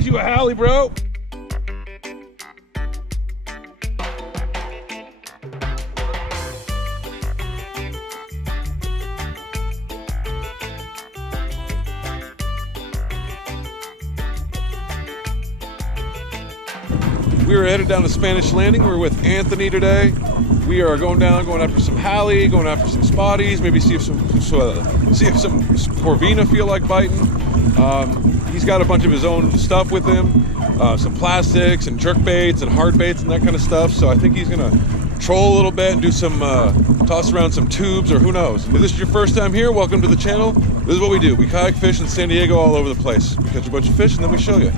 There's you a Hallie, bro. We are headed down to Spanish Landing. We're with Anthony today. We are going down, going after some Hallie, going after some spotties, maybe see if some Corvina feel like biting. He's got a bunch of his own stuff with him, some plastics and jerk baits and hard baits and that kind of stuff. So I think he's gonna troll a little bit and do some, toss around some tubes, or who knows. If this is your first time here, welcome to the channel. This is what we do. We kayak fish in San Diego all over the place. We catch a bunch of fish and then we show you.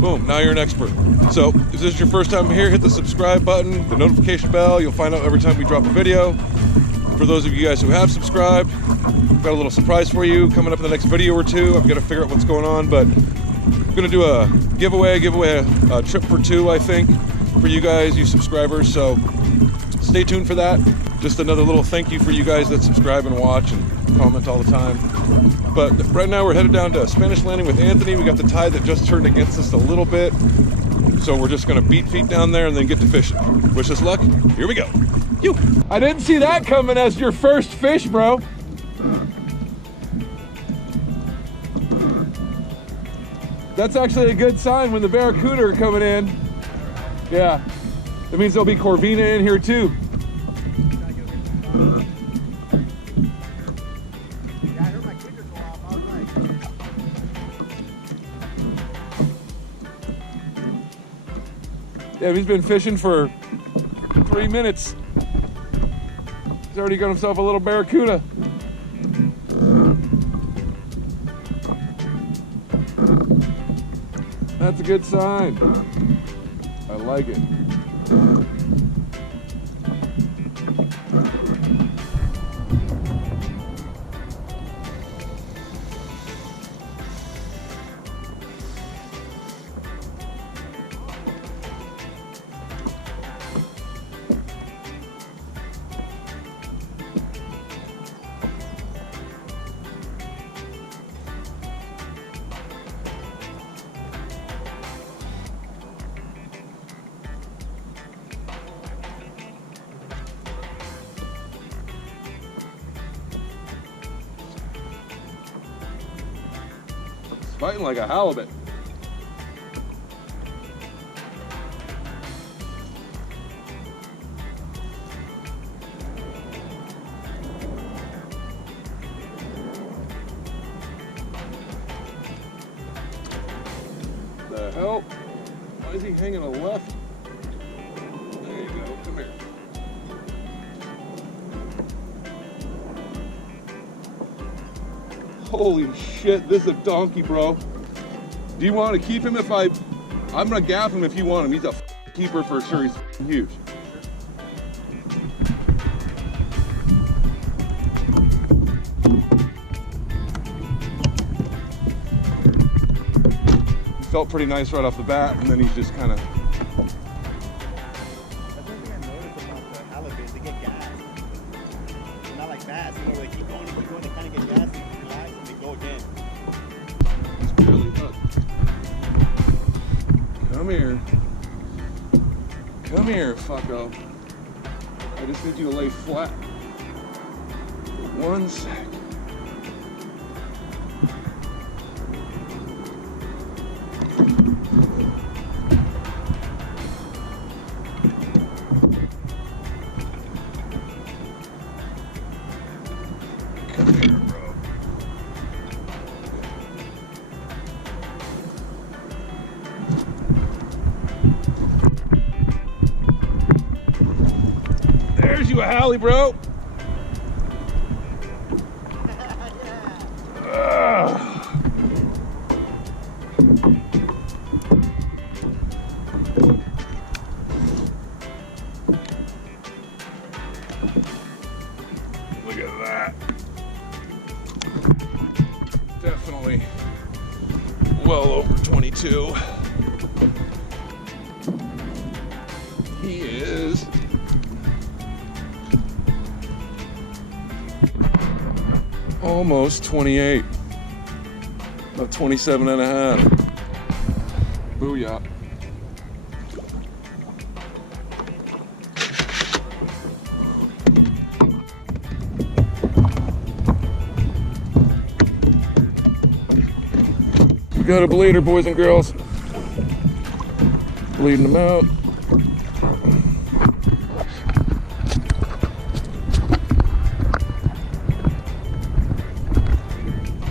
Boom, now you're an expert. So if this is your first time here, hit the subscribe button, the notification bell. You'll find out every time we drop a video. For those of you guys who have subscribed, I've got a little surprise for you coming up in the next video or two. I've got to figure out what's going on, but I'm gonna do a giveaway a trip for two, I think, for you guys, you subscribers. So stay tuned for that. Just another little thank you for you guys that subscribe and watch and comment all the time. But right now we're headed down to Spanish Landing with Anthony. We got the tide that just turned against us a little bit. So we're just gonna beat feet down there and then get to fishing. Wish us luck, here we go. You. I didn't see that coming as your first fish, bro. That's actually a good sign when the barracuda are coming in. Yeah, that means there'll be Corvina in here too. Yeah, he's been fishing for 3 minutes. He's already got himself a little barracuda. That's a good sign. I like it. Fighting like a halibut. The hell? Why is he hanging a left? There you go, come here. Holy shit, this is a donkey, bro. Do you want to keep him if I'm gonna gaff him if you want him. He's a keeper for sure, he's huge. He felt pretty nice right off the bat, and then he's just kind of... That's one thing I noticed about the halibut, they get gas. They're not like bass, you know, they keep going, they kind of get gas, and relax, and they go again. He's barely hooked. Come here. Come here, fucko. I just need you to lay flat. For 1 sec. Come here, bro. There's you a Hallie, bro. Look at that. Definitely well over 22. He is almost 28, about 27 and a half. Booyah. We got a bleeder, boys and girls. Bleeding them out.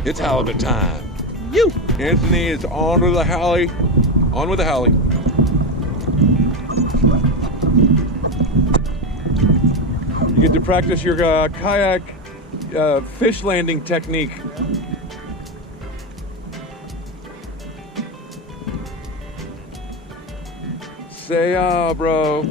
It's halibut time. You. Anthony is on with the Hallie. On with the Hallie. You get to practice your kayak fish landing technique. Say ah, bro.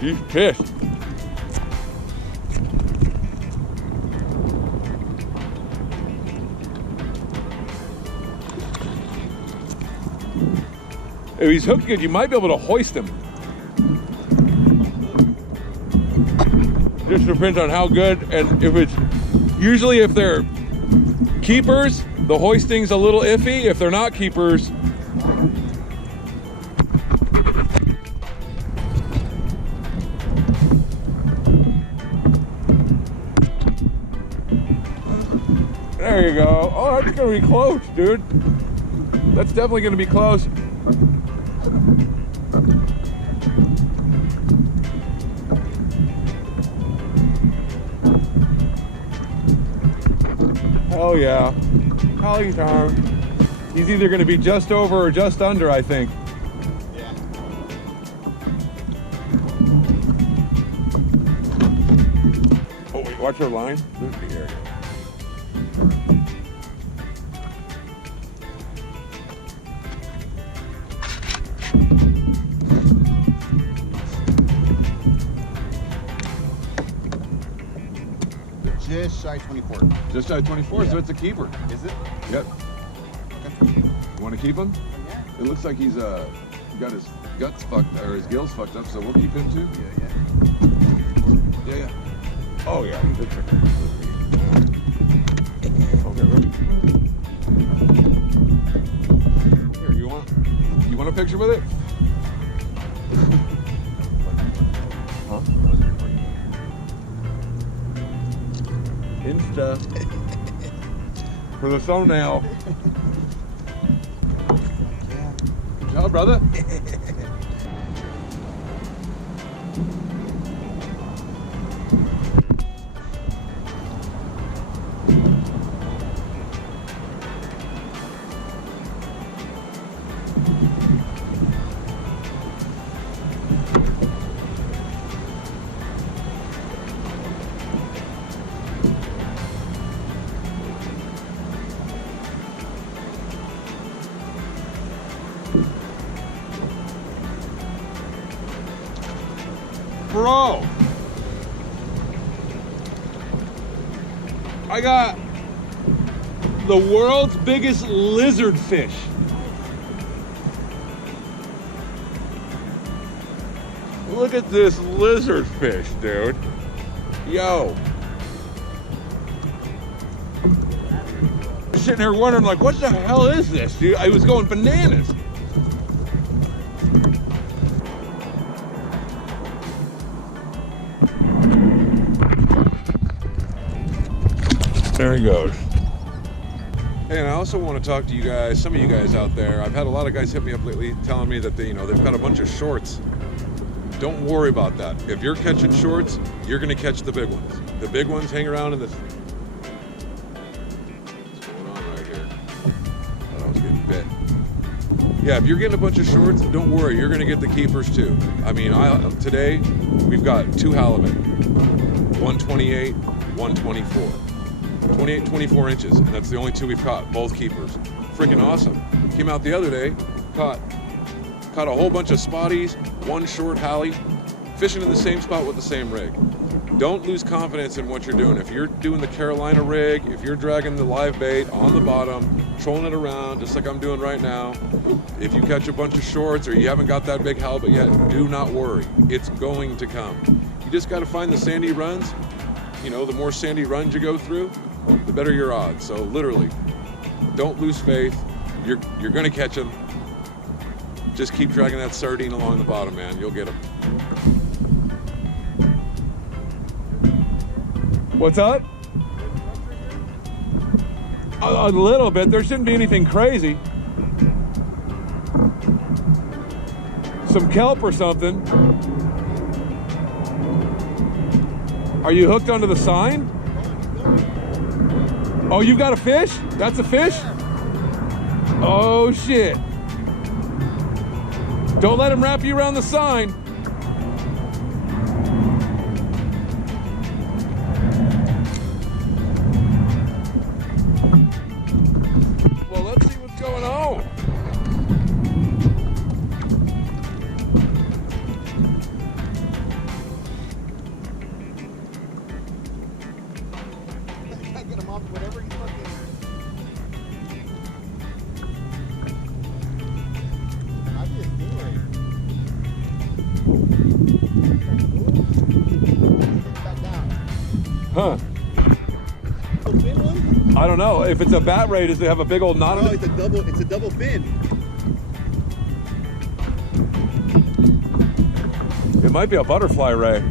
He's pissed. If he's hooking it, you might be able to hoist him. Just depends on how good, and if it's, usually if they're keepers, the hoisting's a little iffy. If they're not keepers, there you go. Oh, that's gonna be close, dude. That's definitely gonna be close. Hell yeah. Holly time. He's either gonna be just over or just under, I think. Yeah. Oh, wait, watch our line. There's the area. Just shy 24. Just shy 24, Yeah. so it's a keeper. Is it? Yep. Okay. You want to keep him? Yeah. It looks like he's got his guts fucked, or his gills fucked up, so we'll keep him too. Yeah. Yeah. Oh yeah. Okay, ready? Here, you want a picture with it? Huh? Insta. For the thumbnail. Yeah. Good job, brother. Bro, I got the world's biggest lizard fish. Look at this lizard fish, dude. Yo. Sitting here wondering, like, what the hell is this, dude? I was going bananas. There he goes. Hey, and I also want to talk to you guys, some of you guys out there. I've had a lot of guys hit me up lately telling me that they've got a bunch of shorts. Don't worry about that. If you're catching shorts, you're going to catch the big ones. The big ones hang around in this. What's going on right here? Oh, I was getting bit. Yeah, if you're getting a bunch of shorts, don't worry. You're going to get the keepers too. I mean, today we've got 2 halibut, 128, 124. 28, 24 inches, and that's the only 2 we've caught, both keepers. Freaking awesome. Came out the other day, caught a whole bunch of spotties, 1 short halie, fishing in the same spot with the same rig. don't lose confidence in what you're doing. If you're doing the Carolina rig, if you're dragging the live bait on the bottom, trolling it around just like I'm doing right now, if you catch a bunch of shorts or you haven't got that big halibut yet, do not worry. It's going to come. You just got to find the sandy runs. You know, the more sandy runs you go through, the better your odds. So literally, don't lose faith. You're going to catch them. Just keep dragging that sardine along the bottom, man. You'll get them. What's up? A little bit. There shouldn't be anything crazy. Some kelp or something. Are you hooked onto the sign? Oh, you've got a fish? That's a fish? Oh, shit. Don't let him wrap you around the sign. Well, let's see what's going on. I get him off whatever he's fucking. I just do it. Back down. Huh. The fin one? I don't know. If it's a bat ray, does it have a big old knot No, in it? it's a double fin. It might be a butterfly ray,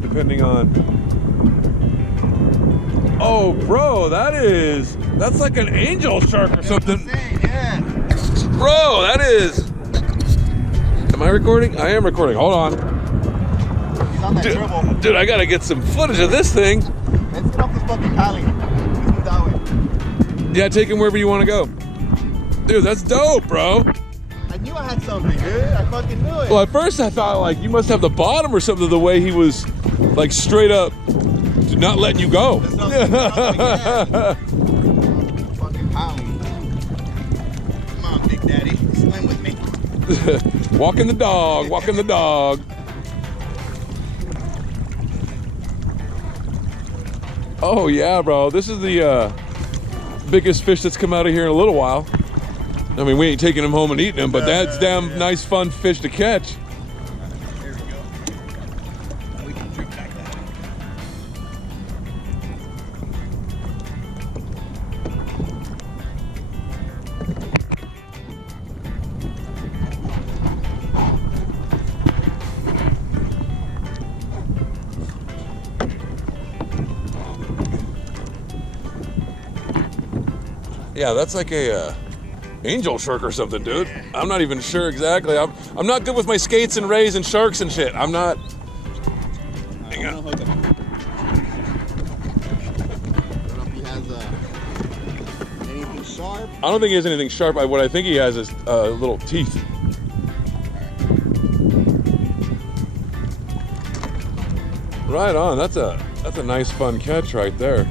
depending on... Oh, bro, that's like an angel shark or something. Yeah. Bro, that is... Am I recording? I am recording. Hold on. He's on that treble. Dude, I gotta get some footage of this thing. Let's get off this fucking alley. Let's move that way. Yeah, take him wherever you want to go. Dude, that's dope, bro. I knew I had something, dude. I fucking knew it. Well, at first I thought, like, you must have the bottom or something, the way he was, like, straight up not letting you go. That's what I was thinking. Fucking alley. Come on, Big Daddy. Swim with me. Walking the dog, walking the dog. Oh, yeah, bro. This is the biggest fish that's come out of here in a little while. I mean, we ain't taking him home and eating him, but that's damn nice, fun fish to catch. There we go. We can drink like that. Yeah, that's like a angel shark or something, dude. I'm not even sure exactly. I'm not good with my skates and rays and sharks and shit. I'm not. Hang on. I don't know if he has anything sharp. I don't think he has anything sharp. What I think he has is little teeth. Right on. That's a nice, fun catch right there.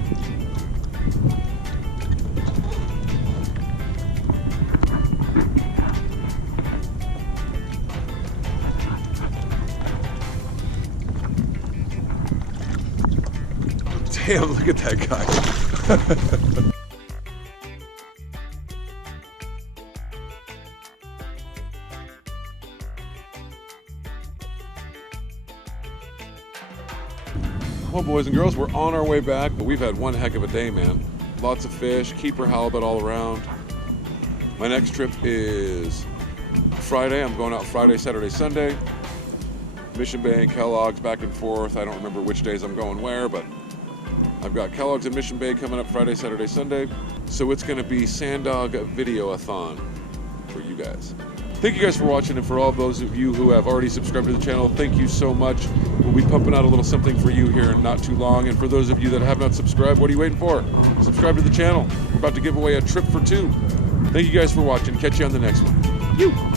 Damn, look at that guy. Well, boys and girls, we're on our way back, but we've had one heck of a day, man. Lots of fish, keeper halibut all around. My next trip is Friday. I'm going out Friday, Saturday, Sunday. Mission Bay and Kellogg's back and forth. I don't remember which days I'm going where, but I've got Kellogg's and Mission Bay coming up Friday, Saturday, Sunday. So it's going to be Sand-Dog Video-a-thon for you guys. Thank you guys for watching, and for all those of you who have already subscribed to the channel, thank you so much. We'll be pumping out a little something for you here in not too long. And for those of you that have not subscribed, what are you waiting for? Subscribe to the channel. We're about to give away a trip for 2. Thank you guys for watching. Catch you on the next one.